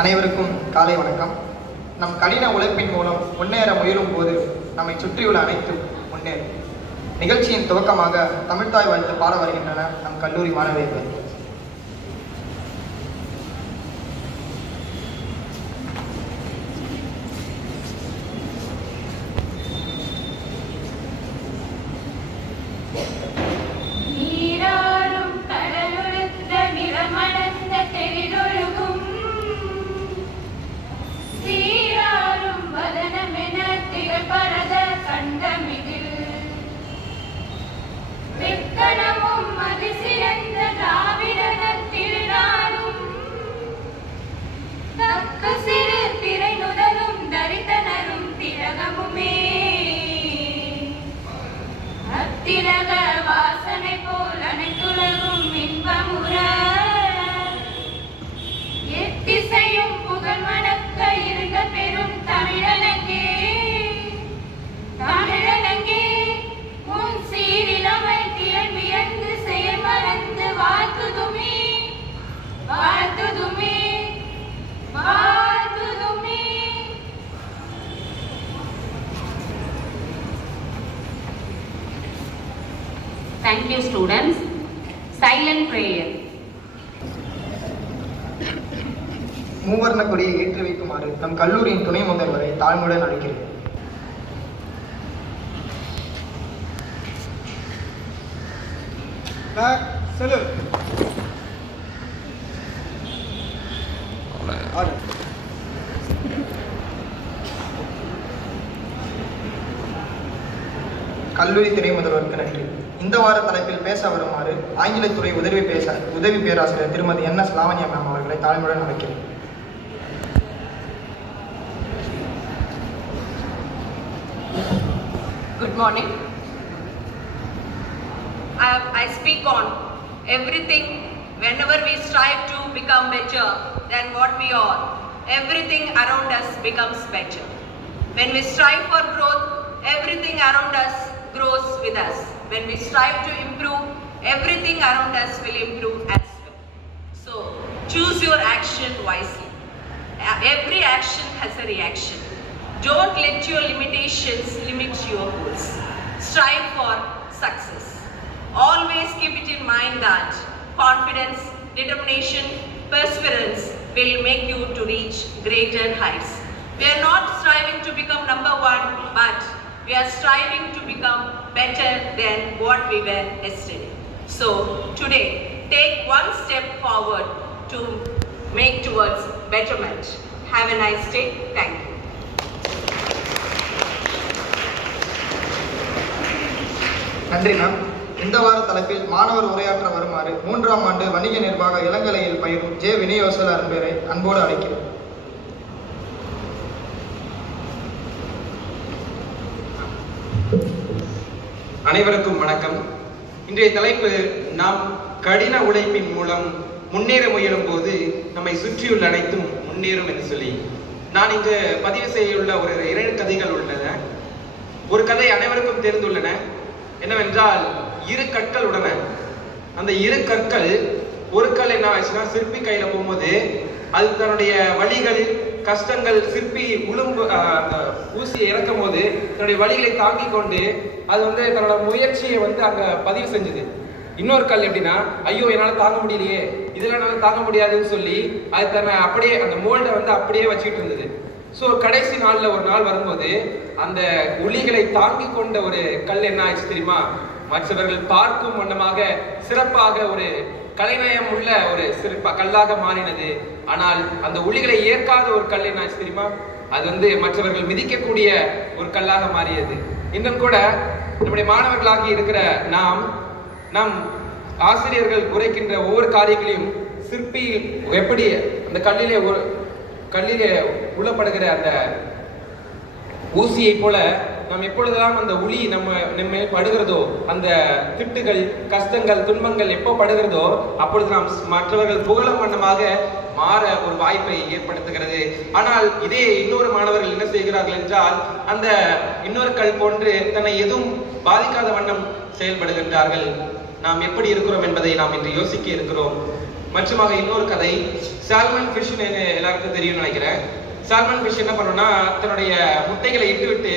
அனைவருக்கும் காலை வணக்கம். நம் கடின உழைப்பின் மூலம் முன்னேற முயலும் போது நம்மை சுற்றியுள்ள அனைத்தும் முன்னேறும். நிகழ்ச்சியின் துவக்கமாக தமிழ்த்தாய் வாழ்த்து பாட வருகின்றன நம் கல்லூரி மாணவியர்கள். Thank you, students. Silent prayer. மூவர்ண கொடியை ஏற்றி வைக்குமாறு நம் கல்லூரியின் துணை முதல்வரை தாழ்மையுடன் அழைக்கிறேன். கல்லூரி துணை முதல்வருக்கு நன்றி. இந்த வார தலைப்பில் பேச வருமாறு ஆங்கிலத்துறை உதவி பேராசிரியர் திருமதி NS லாவண்யா மேம் அவர்களை தாழ்மையுடன் அழைக்கிறேன். Good morning. I speak on everything. Whenever we strive to become better than what we are, everything around us becomes better. When we strive for growth, everything around us grows with us. When we strive to improve, everything around us will improve as well. So, choose your action wisely. Every action has a reaction. Don't let your limitations limit your goals. Strive for success. Always keep it in mind that confidence, determination, perseverance will make you to reach greater heights. We are not striving to become number one, but we are striving to become better than what we were yesterday. So, today, take one step forward to make towards betterment. Have a nice day. Thank you. நன்றி ma'am. இந்த வார தலைப்பில் மாணவர் உரையாற்ற வருமாறு 3ஆம் ஆண்டு வணிக நிர்வாக இளங்கலையில் பயிரும் ஜே வினயோசல் அன்பரை அன்போடு அழைக்கிறேன். அனைவருக்கும் வணக்கம். இன்றைய தலைப்பு நாம் கடின உழைப்பின் மூலம் முன்னேற முயலும் போது நம்மை சுற்றியுள்ள அனைத்தும் முன்னேறும் என்று சொல்லி நான் இங்கு பதிவு செய்துள்ள ஒரு 2 கதைகள் உள்ளன. ஒரு கதை அனைவருக்கும் தெரிந்துள்ளன. என்னவென்றால் 2 கற்கள் உள்ளன. அந்த 2 கற்கள், ஒரு கல் என்ன ஆச்சுன்னா சிற்பி கையில போகும்போது அது தன்னுடைய வலிகள் கஷ்டங்கள் சிற்பி ஊசியை இறக்கும் போது தன்னுடைய வலிகளை தாங்கி கொண்டு அது தன்னோட முயற்சியை அங்க பதிவு செஞ்சது. இன்னொரு கல் எப்படின்னா, ஐயோ என்னால தாங்க முடியலையே, இதெல்லாம் என்னால தாங்க முடியாதுன்னு சொல்லி அது தன்னை அப்படியே அந்த மோல்டை அப்படியே வச்சுக்கிட்டு இருந்தது. ஸோ கடைசி நாள்ல ஒரு நாள் வரும்போது அந்த உளிகளை தாங்கி கொண்ட ஒரு கல் என்ன ஆச்சு தெரியுமா? மற்றவர்கள் பார்க்கும் வண்ணமாக சிறப்பாக ஒரு கலைநயம் உள்ள ஒரு கல்லாக மாறினது. ஆனால் அந்த உளிகளை ஏற்காத ஒரு கல் என்ன ஆச்சு தெரியுமா? அது மற்றவர்கள் மிதிக்கக்கூடிய ஒரு கல்லாக மாறியது. இன்னும் கூட நம்முடைய மாணவர்களாகி இருக்கிற நம் ஆசிரியர்கள் உரைக்கின்ற ஒவ்வொரு காரியங்களையும் சிற்பி எப்படி அந்த கல்லிலே உள்ளப்படுகிற அந்த ஊசியை போல நாம் எப்பொழுதெல்லாம் அந்த உளி நம்ம படுகிறதோ, அந்த திட்டுகள் கஷ்டங்கள் துன்பங்கள் எப்போ படுகிறதோ அப்பொழுது நாம் மற்றவர்கள் புகழும் வண்ணமாக மாற ஒரு வாய்ப்பை ஏற்படுத்துகிறது. ஆனால் இதே இன்னொரு மாணவர்கள் என்ன செய்கிறார்கள் என்றால், அந்த இன்னொரு கல் போன்று தன்னை எதுவும் பாதிக்காத வண்ணம் செயல்படுகின்றார்கள். நாம் எப்படி இருக்கிறோம் என்பதை நாம் இன்று யோசிக்க இருக்கிறோம். மற்றுமாக இன்னொரு கதை சால்மன் ஃபிஷ் எல்லாருக்கும் தெரியும்னு நினைக்கிறேன். சால்மன் ஃபிஷ் என்ன பண்ணும்னா தன்னுடைய முட்டைகளை இட்டுவிட்டு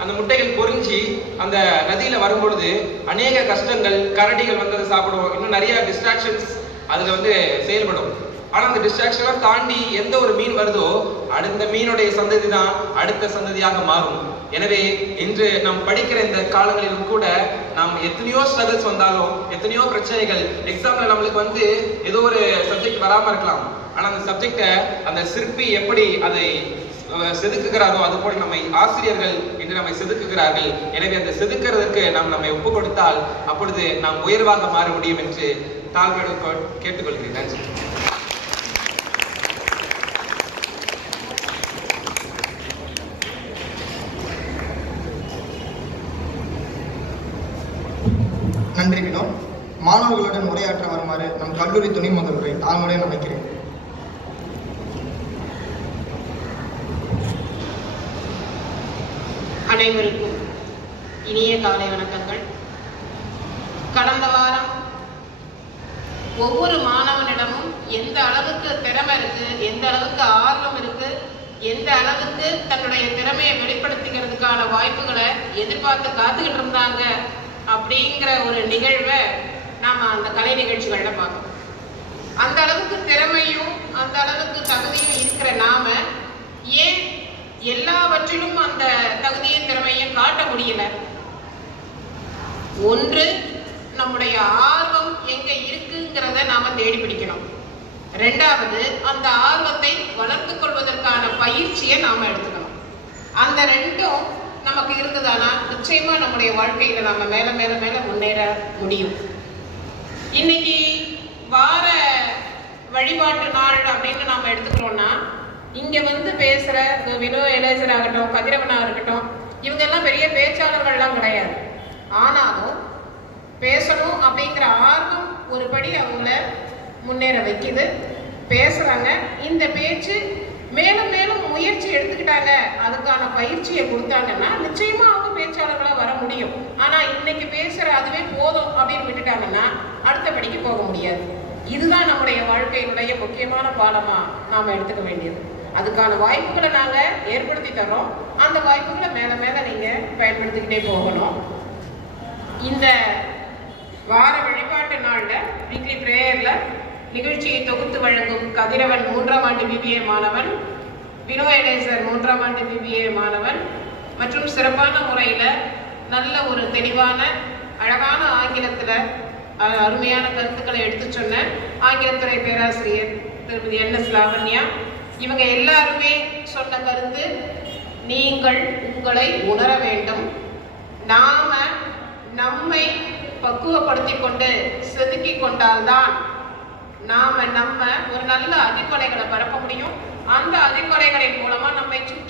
அந்த முட்டைகள் பொறிஞ்சி அந்த நதியில வரும்பொழுது அநேக கஷ்டங்கள், கரடிகள் வந்து அதை சாப்பிடும், இன்னும் நிறைய டிஸ்ட்ராக்ஷன்ஸ் அதுல வந்து செயல்படும். ஆனா அந்த டிஸ்ட்ராக்ஷன் தாண்டி எந்த ஒரு மீன் வருதோ அடுத்த மீனுடைய சந்ததி தான் அடுத்த சந்ததியாக மாறும். எனவே இன்று நாம் படிக்கிற இந்த காலங்களிலும் கூட நாம் எத்தனையோ ஸ்ட்ரகிள்ஸ் வந்தாலும், எத்தனையோ பிரச்சனைகள், எக்ஸாம்ல நம்மளுக்கு வந்து ஏதோ ஒரு சப்ஜெக்ட் வராம இருக்கலாம். ஆனா அந்த சப்ஜெக்ட அந்த சிற்பி எப்படி அதை செதுக்குகிறாரோ அது போல நம்மை ஆசிரியர்கள் இன்று நம்மை செதுக்குகிறார்கள். எனவே அந்த செதுக்கிறதுக்கு நாம் நம்மை ஒப்பு கொடுத்தால் அப்பொழுது நாம் உயர்வாக மாற முடியும் என்று தாழ்மையோடு கேட்டுக்கொள்கிறேன். நன்றி. நன்றி வினோத். மாணவர்களுடன் உரையாற்ற வருமாறு நம் கல்லூரி துணை முதல்வரை தாழ்மையுடன் அழைக்கிறேன். அனைவருக்கும் இனிய காலை வணக்கங்கள். கடந்த வாரம் ஒவ்வொரு மாணவனிடமும் எந்த அளவுக்கு திறமை இருக்கு, எந்த அளவுக்கு ஆர்வம் இருக்கு, எந்த அளவுக்கு தன்னுடைய திறமையை வெளிப்படுத்திக்கிறதுக்கான வாய்ப்புகளை எதிர்பார்த்து காத்துக்கிட்டு இருந்தாங்க அப்படிங்கிற ஒரு நிகழ்வை நாம அந்த கலை நிகழ்ச்சிகள்ல பார்க்கணும். அந்த அளவுக்கு திறமையும் அந்த அளவுக்கு தகுதியும் இருக்கிற நாம ஏன் எல்லாவற்றிலும் அந்த தகுதியும் திறமையும் காட்ட முடியல? ஒன்று, நம்முடைய ஆர்வம் எங்க இருக்குங்கிறத நாம தேடி பிடிக்கணும். ரெண்டாவது, அந்த ஆர்வத்தை வளர்த்து கொள்வதற்கான பயிற்சியை நாம எடுத்துக்கணும். அந்த ரெண்டும் நமக்கு இருந்ததானா நிச்சயமா நம்முடைய வாழ்க்கையில நாம மேல மேல மேல முன்னேற முடியும். இன்னைக்கு வார வழிபாட்டு நாள் அப்படின்னு நாம எடுத்துக்கிறோம்னா, இங்க வந்து பேசுற வினோ எலேசர் ஆகட்டும், கதிரவனா இருக்கட்டும், இவங்க எல்லாம் பெரிய பேச்சாளர்கள்லாம் கிடையாது. ஆனாலும் பேசணும் அப்படிங்கிற ஆர்வம் ஒரு படி அவங்கள முன்னேற வைக்குது. பேசுறாங்க. இந்த பேச்சு மேலும் மேலும் முயற்சி எடுத்துக்கிட்டாங்க, அதுக்கான பயிற்சியை கொடுத்தாங்கன்னா நிச்சயமா அவங்க பேச்சாளர்களா வர முடியும். ஆனா இன்னைக்கு பேசுற அதுவே போதும் அப்படின்னு விட்டுட்டாங்கன்னா அடுத்த படிக்கு போக முடியாது. இதுதான் நம்முடைய வாழ்க்கையினுடைய முக்கியமான பாடமா நாம எடுத்துக்க வேண்டியது. அதுக்கான வாய்ப்புகளை நாங்க ஏற்படுத்தி தர்றோம். அந்த வாய்ப்புகளை மேல மேல நீங்க பயன்படுத்திக்கிட்டே போகணும். இந்த வார வழிபாட்டு நாள்ல வீக்லி பிரேயர்ல நிகழ்ச்சியை தொகுத்து வழங்கும் கதிரவன் 3ஆம் ஆண்டு BBA மாணவன், வினோ எலேசர் 3ஆம் ஆண்டு BBA மாணவன் மற்றும் சிறப்பான முறையில நல்ல ஒரு தெளிவான அழகான ஆங்கிலத்துல அருமையான கருத்துக்களை எடுத்து சொன்ன ஆங்கிலத்துறை பேராசிரியர் திருமதி NS லாவண்யா, இவங்க எல்லாருமே சொன்ன கருத்து, நீங்கள் உங்களை உணர வேண்டும். நாம நம்மை பக்குவப்படுத்தி கொண்டு செதுக்கி கொண்டால்தான் நாம ஒரு நல்ல அதிர்வலைகளை பரப்ப முடியும். அந்த அதிர்வலைகளின் மூலமா நம்மை சுற்றி